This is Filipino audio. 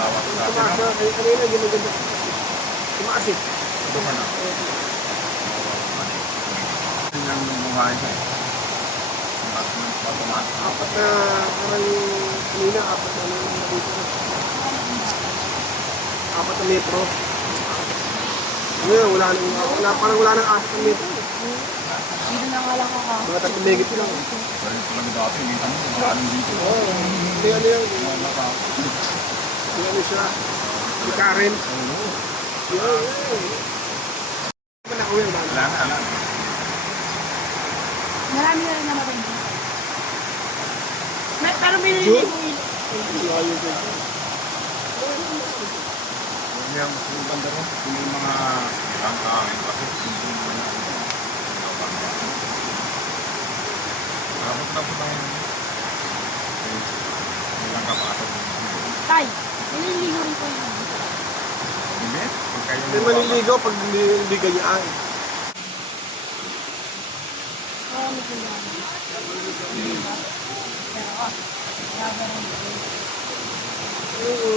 lawak sa atin. Tumaas na, kanina ginaganda. Tumaas eh. Ito pa na. Tingnan yung buhay ko. Automatic. Apat na, parang kanina, apat na dito. Apat na metro. Ngayon, parang wala nang apat na metro. Dito na nga lang ako. Mga 3 megit lang. Pero ito lang dati, hindi kami kumakain dito. Oo, hindi ano yun. Hindi ano siya. Si Karen. Yun. Ano na uwi ang bala? Wala na. Marami na rin namatay dito. Pero may naliligo yun. Yung banda ron, yung mga langkain kasi. Tapos ang ilang kapatid. Tay, naliligo rin po yun. Hindi? Hindi maliligo pag hindi ganyan. Oo, medyo lang. Pero, grabe rin. Oo.